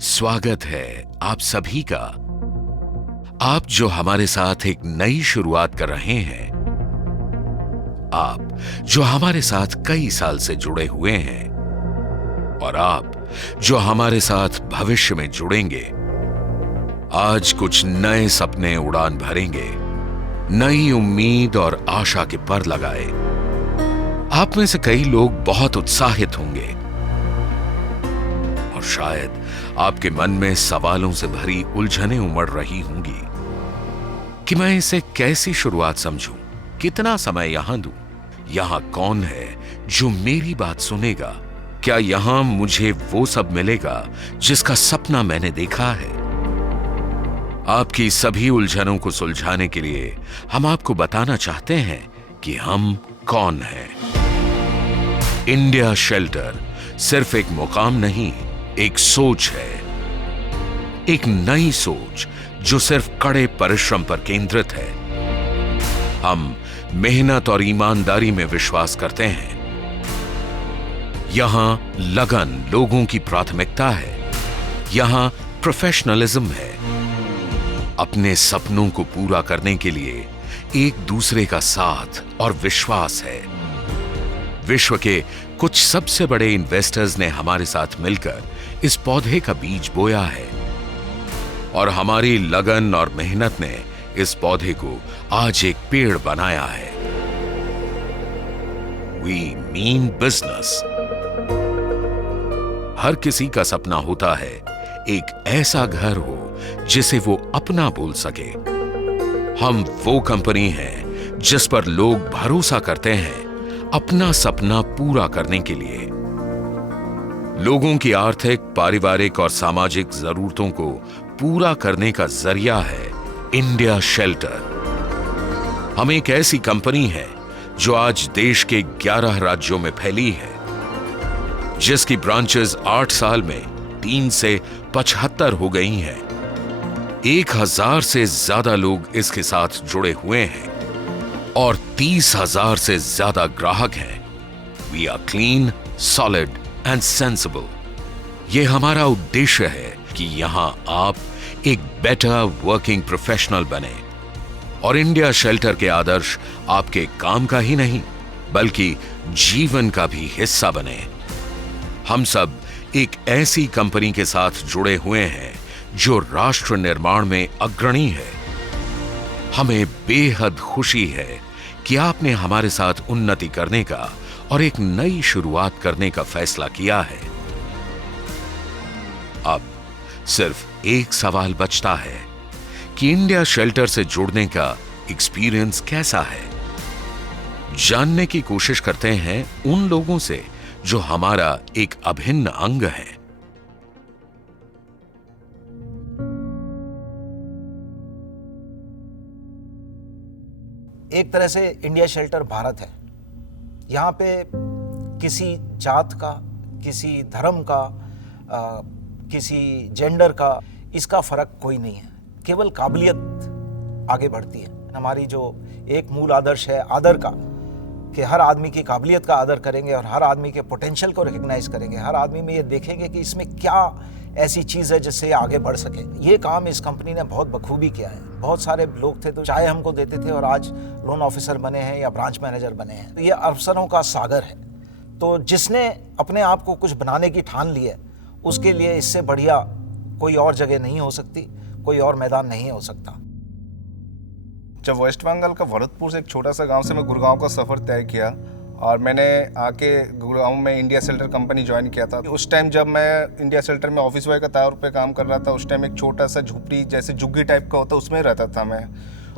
स्वागत है आप सभी का। आप जो हमारे साथ एक नई शुरुआत कर रहे हैं, आप जो हमारे साथ कई साल से जुड़े हुए हैं और आप जो हमारे साथ भविष्य में जुड़ेंगे, आज कुछ नए सपने उड़ान भरेंगे, नई उम्मीद और आशा के पर लगाए। आप में से कई लोग बहुत उत्साहित होंगे और शायद आपके मन में सवालों से भरी उलझनें उमड़ रही होंगी कि मैं इसे कैसी शुरुआत समझूं, कितना समय यहां दूं, यहां कौन है जो मेरी बात सुनेगा, क्या यहां मुझे वो सब मिलेगा जिसका सपना मैंने देखा है। आपकी सभी उलझनों को सुलझाने के लिए हम आपको बताना चाहते हैं कि हम कौन हैं। इंडिया शेल्टर सिर्फ एक मुकाम नहीं, एक सोच है, एक नई सोच जो सिर्फ कड़े परिश्रम पर केंद्रित है। हम मेहनत और ईमानदारी में विश्वास करते हैं। यहां लगन लोगों की प्राथमिकता है, यहां प्रोफेशनलिज्म है, अपने सपनों को पूरा करने के लिए एक दूसरे का साथ और विश्वास है। विश्व के कुछ सबसे बड़े इन्वेस्टर्स ने हमारे साथ मिलकर इस पौधे का बीज बोया है और हमारी लगन और मेहनत ने इस पौधे को आज एक पेड़ बनाया है। We mean business। हर किसी का सपना होता है एक ऐसा घर हो जिसे वो अपना बोल सके। हम वो कंपनी हैं जिस पर लोग भरोसा करते हैं अपना सपना पूरा करने के लिए। लोगों की आर्थिक, पारिवारिक और सामाजिक जरूरतों को पूरा करने का जरिया है इंडिया शेल्टर। हम एक ऐसी कंपनी है जो आज देश के 11 राज्यों में फैली है, जिसकी ब्रांचेस 8 साल में 3 से 75 हो गई हैं। 1000 से ज्यादा लोग इसके साथ जुड़े हुए हैं और 30,000 से ज्यादा ग्राहक हैं। We are clean, solid and sensible. यह हमारा उद्देश्य है कि यहां आप एक बेटर वर्किंग प्रोफेशनल बने और इंडिया शेल्टर के आदर्श आपके काम का ही नहीं बल्कि जीवन का भी हिस्सा बने। हम सब एक ऐसी कंपनी के साथ जुड़े हुए हैं जो राष्ट्र निर्माण में अग्रणी है। हमें बेहद खुशी है कि आपने हमारे साथ उन्नति करने का और एक नई शुरुआत करने का फैसला किया है। अब सिर्फ एक सवाल बचता है कि इंडिया शेल्टर से जुड़ने का एक्सपीरियंस कैसा है। जानने की कोशिश करते हैं उन लोगों से जो हमारा एक अभिन्न अंग है। एक तरह से इंडिया शेल्टर भारत है। यहाँ पे किसी जात का, किसी धर्म का, किसी जेंडर का, इसका फर्क कोई नहीं है। केवल काबिलियत आगे बढ़ती है। हमारी जो एक मूल आदर्श है आदर का, कि हर आदमी की काबिलियत का आदर करेंगे और हर आदमी के पोटेंशियल को रिकग्नाइज करेंगे। हर आदमी में ये देखेंगे कि इसमें क्या ऐसी चीज़ है जिससे ये आगे बढ़ सके। ये काम इस कंपनी ने बहुत बखूबी किया है। बहुत सारे लोग थे तो चाय हमको देते थे और आज लोन ऑफिसर बने हैं या ब्रांच मैनेजर बने हैं। तो ये अवसरों का सागर है। तो जिसने अपने आप को कुछ बनाने की ठान ली है, उसके लिए इससे बढ़िया कोई और जगह नहीं हो सकती, कोई और मैदान नहीं हो सकता। जब वेस्ट बंगाल का भरतपुर से एक छोटा सा गांव से मैं गुड़गांव का सफ़र तय किया और मैंने आके गुड़गांव में इंडिया शेल्टर कंपनी ज्वाइन किया था। उस टाइम जब मैं इंडिया शेल्टर में ऑफिस बॉय का तौर पे काम कर रहा था, उस टाइम एक छोटा सा झुपड़ी जैसे झुग्गी टाइप का होता उसमें रहता था मैं।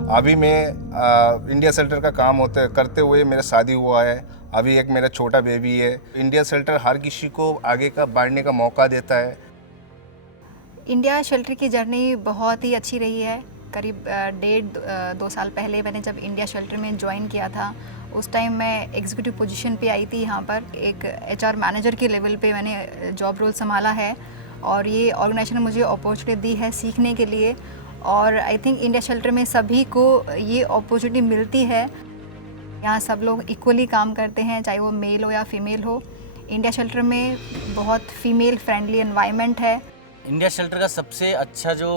अभी मैं इंडिया शेल्टर का काम करते हुए मेरा शादी हुआ है। अभी एक मेरा छोटा बेबी है। इंडिया शेल्टर हर किसी को आगे का बढ़ने का मौका देता है। इंडिया शेल्टर की जर्नी बहुत ही अच्छी रही है। करीब 1.5-2 साल पहले मैंने जब इंडिया शेल्टर में ज्वाइन किया था, उस टाइम मैं एग्जीक्यूटिव पोजीशन पे आई थी। यहाँ पर एक HR मैनेजर के लेवल पे मैंने जॉब रोल संभाला है और ये ऑर्गेनाइजेशन ने मुझे अपॉर्चुनिटी दी है सीखने के लिए। और आई थिंक इंडिया शेल्टर में सभी को ये अपॉर्चुनिटी मिलती है। यहाँ सब लोग इक्वली काम करते हैं, चाहे वो मेल हो या फीमेल हो। इंडिया शेल्टर में बहुत फीमेल फ्रेंडली एनवायरनमेंट है। इंडिया शेल्टर का सबसे अच्छा जो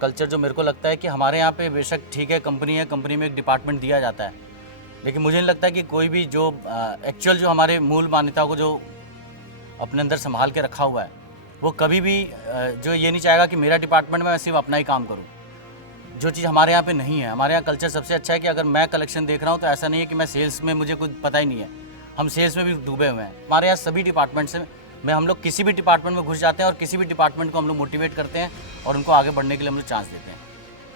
कल्चर जो मेरे को लगता है कि हमारे यहाँ पे बेशक ठीक है, कंपनी है, कंपनी में एक डिपार्टमेंट दिया जाता है, लेकिन मुझे नहीं लगता कि कोई भी जो एक्चुअल जो हमारे मूल मान्यताओं को जो अपने अंदर संभाल के रखा हुआ है, वो कभी भी जो ये नहीं चाहेगा कि मेरा डिपार्टमेंट में मैं सिर्फ अपना ही काम करूँ। जो चीज़ हमारे यहाँ पे नहीं है, हमारे यहाँ कल्चर सबसे अच्छा है कि अगर मैं कलेक्शन देख रहा हूँ तो ऐसा नहीं है कि मैं सेल्स में मुझे कुछ पता ही नहीं है, हम सेल्स में भी डूबे हुए हैं। हमारे यहाँ सभी डिपार्टमेंट से हम लोग किसी भी डिपार्टमेंट में घुस जाते हैं और किसी भी डिपार्टमेंट को हम लोग मोटिवेट करते हैं और उनको आगे बढ़ने के लिए हम लोग चांस देते हैं।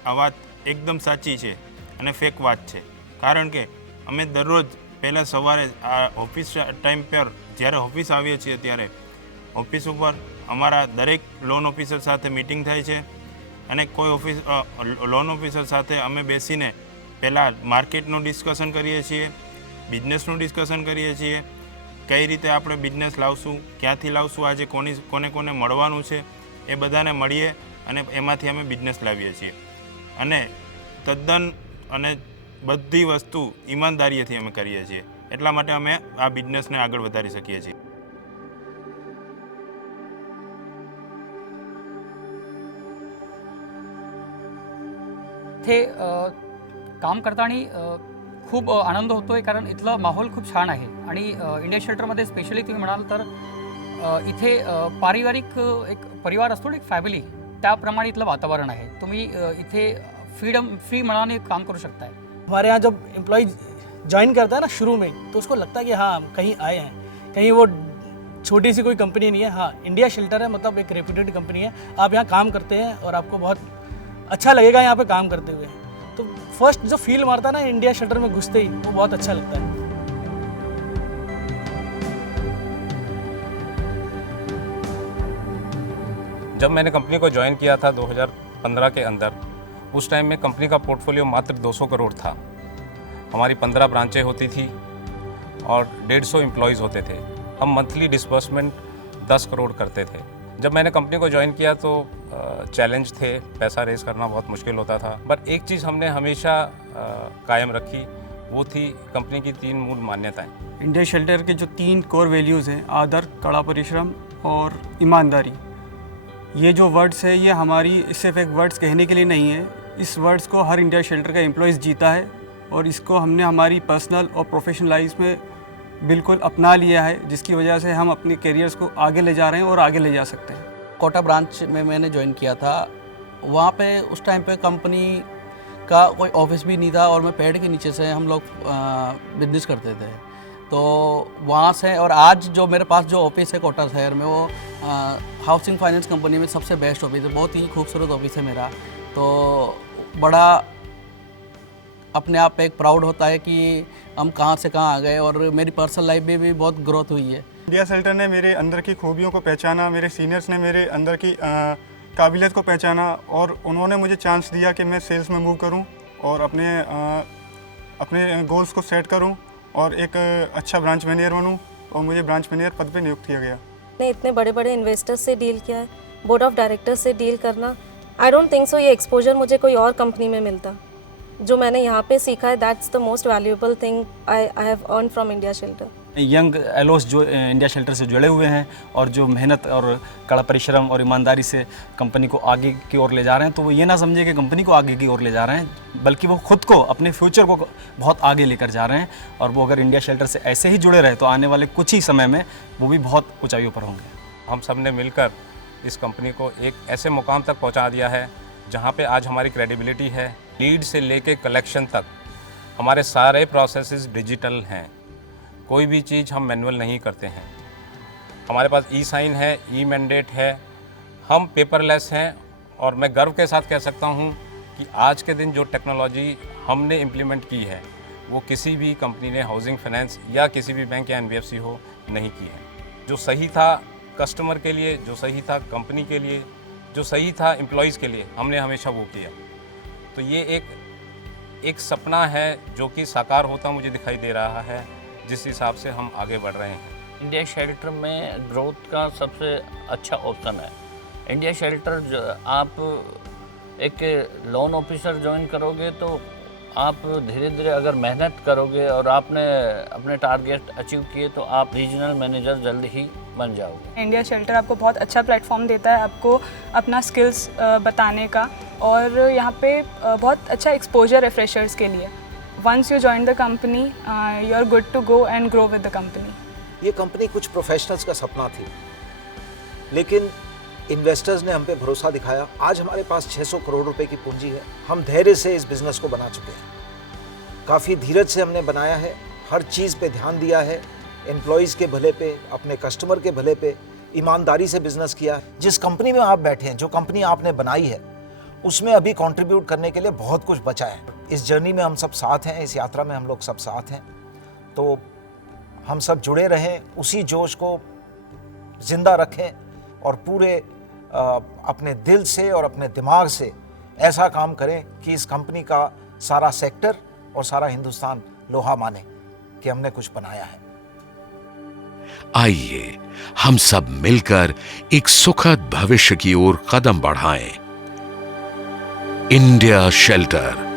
આ વાત એકદમ સાચી છે અને ફેક વાત છે, કારણ કે અમે દરરોજ પહેલાં સવારે આ ઓફિસ ટાઈમ પર જ્યારે ઓફિસ આવીએ છીએ ત્યારે ઓફિસ ઉપર અમારા દરેક લોન ઓફિસર સાથે મિટિંગ થાય છે અને કોઈ લોન ઓફિસર સાથે અમે બેસીને પહેલાં માર્કેટનું ડિસ્કશન કરીએ છીએ, બિઝનેસનું ડિસ્કશન કરીએ છીએ, કઈ રીતે આપણે બિઝનેસ લાવશું, ક્યાંથી લાવશું, આજે કોને કોને મળવાનું છે, એ બધાને મળીએ અને એમાંથી અમે બિઝનેસ લાવીએ છીએ અને તદ્દન અને બધી વસ્તુ ઈમાનદારીથી અમે કરીએ છીએ, એટલા માટે અમે આ બિઝનેસને આગળ વધારી શકીએ છીએ। इथे काम करताना खूप आनंद होतो आहे, कारण इथला माहोल खूप छान आहे आणि इंडिया शेल्टरमध्ये स्पेशली तुम्ही म्हणाल तर इथे पारिवारिक एक परिवार असतो, एक फॅमिली, त्याप्रमाणे इथलं वातावरण आहे। तुम्ही इथे फ्री मनाने काम करू शकताय। हमारे यहाँ जब एम्प्लॉय ज्वाइन करता है ना शुरू में, तो उसको लगता है कि हाँ हम कहीं आए हैं, कहीं वो छोटी सी कोई कंपनी नहीं है। हाँ, इंडिया शेल्टर है, मतलब एक रेप्यूटेड कंपनी है, आप यहाँ काम करते हैं और आपको बहुत अच्छा लगेगा यहाँ पे काम करते हुए। तो फर्स्ट जो फील मारता है ना इंडिया शेल्टर में घुसते ही, वो बहुत अच्छा लगता है। जब मैंने कंपनी को ज्वाइन किया था 2015 के अंदर, उस टाइम में कंपनी का पोर्टफोलियो मात्र 200 करोड़ था। हमारी 15 ब्रांचें होती थी और 150 एम्प्लॉयज़ होते थे। हम मंथली डिस्बर्समेंट 10 करोड़ करते थे। जब मैंने कंपनी को ज्वाइन किया तो चैलेंज थे, पैसा रेज करना बहुत मुश्किल होता था, बट एक चीज़ हमने हमेशा कायम रखी, वो थी कंपनी की 3 मूल मान्यताएं। इंडिया शेल्टर के जो 3 कोर वैल्यूज़ हैं, आदर, कड़ा परिश्रम और ईमानदारी, ये जो वर्ड्स है ये हमारी सिर्फ एक वर्ड्स कहने के लिए नहीं है। इस वर्ड्स को हर इंडिया शेल्टर का एम्प्लॉयज़ जीता है और इसको हमने हमारी पर्सनल और प्रोफेशनल लाइफ में बिल्कुल अपना लिया है, जिसकी वजह से हम अपने करियर्स को आगे ले जा रहे हैं और आगे ले जा सकते हैं। कोटा ब्रांच में मैंने ज्वाइन किया था, वहाँ पे उस टाइम पे कंपनी का कोई ऑफिस भी नहीं था और मैं पेड़ के नीचे से हम लोग बिजनेस करते थे। तो वहाँ से और आज जो मेरे पास जो ऑफिस है कोटा शहर में, वो हाउसिंग फाइनेंस कंपनी में सबसे बेस्ट ऑफिस है, बहुत ही खूबसूरत ऑफिस है मेरा। तो बड़ा अपने आप पे एक प्राउड होता है कि हम कहाँ से कहाँ आ गए, और मेरी पर्सनल लाइफ में भी बहुत ग्रोथ हुई है। इंडिया शेल्टर ने मेरे अंदर की खूबियों को पहचाना, मेरे सीनियर्स ने मेरे अंदर की काबिलियत को पहचाना और उन्होंने मुझे चांस दिया कि मैं सेल्स में मूव करूं और अपने गोल्स को सेट करूं और एक अच्छा ब्रांच मैनेजर बनूं, और मुझे ब्रांच मैनेजर पद पे नियुक्त किया गया। मैंने इतने बड़े बड़े इन्वेस्टर्स से डील किया है, बोर्ड ऑफ डायरेक्टर्स से डील करना, आई डोंट थिंक सो ये एक्सपोजर मुझे कोई और कंपनी में मिलता। जो मैंने यहाँ पे सीखा है, that's the most valuable thing I have earn from India Shelter. Young एलोस जो इंडिया शेल्टर से जुड़े हुए हैं और जो मेहनत और कड़ा परिश्रम और ईमानदारी से कंपनी को आगे की ओर ले जा रहे हैं, तो वो ये ना समझे कि कंपनी को आगे की ओर ले जा रहे हैं, बल्कि वो खुद को, अपने फ्यूचर को बहुत आगे लेकर जा रहे हैं। और वो अगर इंडिया शेल्टर से ऐसे ही जुड़े रहे तो आने वाले कुछ ही समय में वो भी बहुत ऊंचाइयों पर होंगे। हम सब ने मिलकर इस कंपनी को एक ऐसे मुकाम तक पहुंचा दिया है जहां पे आज हमारी क्रेडिबिलिटी है। लीड से लेके कलेक्शन तक हमारे सारे प्रोसेसेस डिजिटल हैं, कोई भी चीज़ हम मैनुअल नहीं करते हैं। हमारे पास ई साइन है, ई मैंडेट है, हम पेपरलेस हैं। और मैं गर्व के साथ कह सकता हूं कि आज के दिन जो टेक्नोलॉजी हमने इम्प्लीमेंट की है, वो किसी भी कंपनी ने, हाउसिंग फाइनेंस या किसी भी बैंक या एनबीएफसी हो, नहीं की है। जो सही था कस्टमर के लिए, जो सही था कंपनी के लिए, जो सही था एम्प्लॉयज़ के लिए, हमने हमेशा वो किया। तो ये एक सपना है जो कि साकार होता मुझे दिखाई दे रहा है, जिस हिसाब से हम आगे बढ़ रहे हैं। इंडिया शेल्टर में ग्रोथ का सबसे अच्छा ऑप्शन है। इंडिया शेल्टर आप एक लोन ऑफिसर ज्वाइन करोगे तो आप धीरे धीरे अगर मेहनत करोगे और आपने अपने टारगेट अचीव किए तो आप रीजनल मैनेजर जल्द ही बन जाओगे। इंडिया शेल्टर आपको बहुत अच्छा प्लेटफॉर्म देता है आपको अपना स्किल्स बताने का, और यहाँ पे बहुत अच्छा एक्सपोजर है फ्रेशर्स के लिए। Once you join the company you are good to go and grow with the company. ये कंपनी कुछ प्रोफेशनल्स का सपना थी, लेकिन इन्वेस्टर्स ने हम पे भरोसा दिखाया। आज हमारे पास 600 करोड़ रुपए की पूंजी है। हम धैर्य से इस बिज़नेस को बना चुके हैं, काफ़ी धीरज से हमने बनाया है, हर चीज़ पे ध्यान दिया है, एम्प्लॉयज़ के भले पे, अपने कस्टमर के भले पे ईमानदारी से बिजनेस किया। जिस कंपनी में आप बैठे हैं, जो कंपनी आपने बनाई है, उसमें अभी कंट्रीब्यूट करने के लिए बहुत कुछ बचा है। इस जर्नी में हम सब साथ हैं, इस यात्रा में हम लोग सब साथ हैं, तो हम सब जुड़े रहें, उसी जोश को जिंदा रखें और पूरे अपने दिल से और अपने दिमाग से ऐसा काम करें कि इस कंपनी का सारा सेक्टर और सारा हिंदुस्तान लोहा माने कि हमने कुछ बनाया है। आइए हम सब मिलकर एक सुखद भविष्य की ओर कदम बढ़ाएं। India shelter.